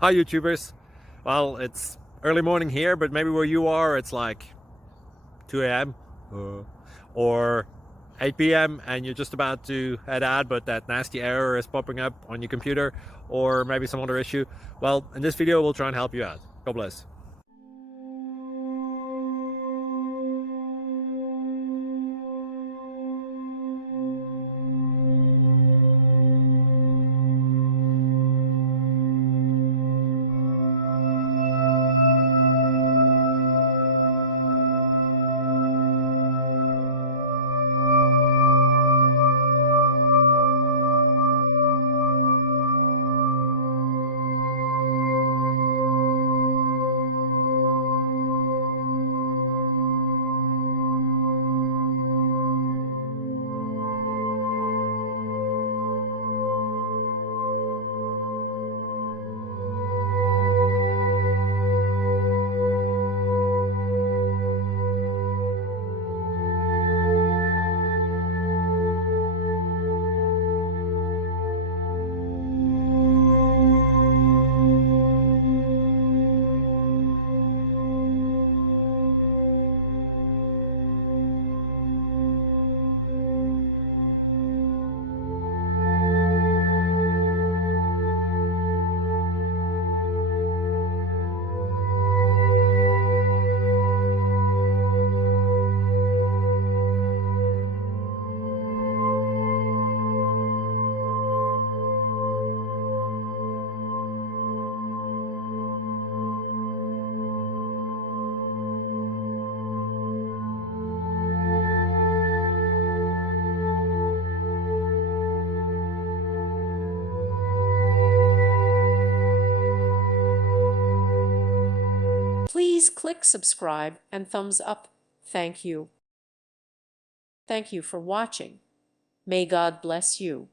Hi YouTubers. Well, it's early morning here, but maybe where you are it's like 2 a.m. Or 8 p.m. and you're just about to head out, but that nasty error is popping up on your computer, or maybe some other issue. Well, in this video we'll try and help you out. God bless. Please click subscribe and thumbs up. Thank you. Thank you for watching. May God bless you.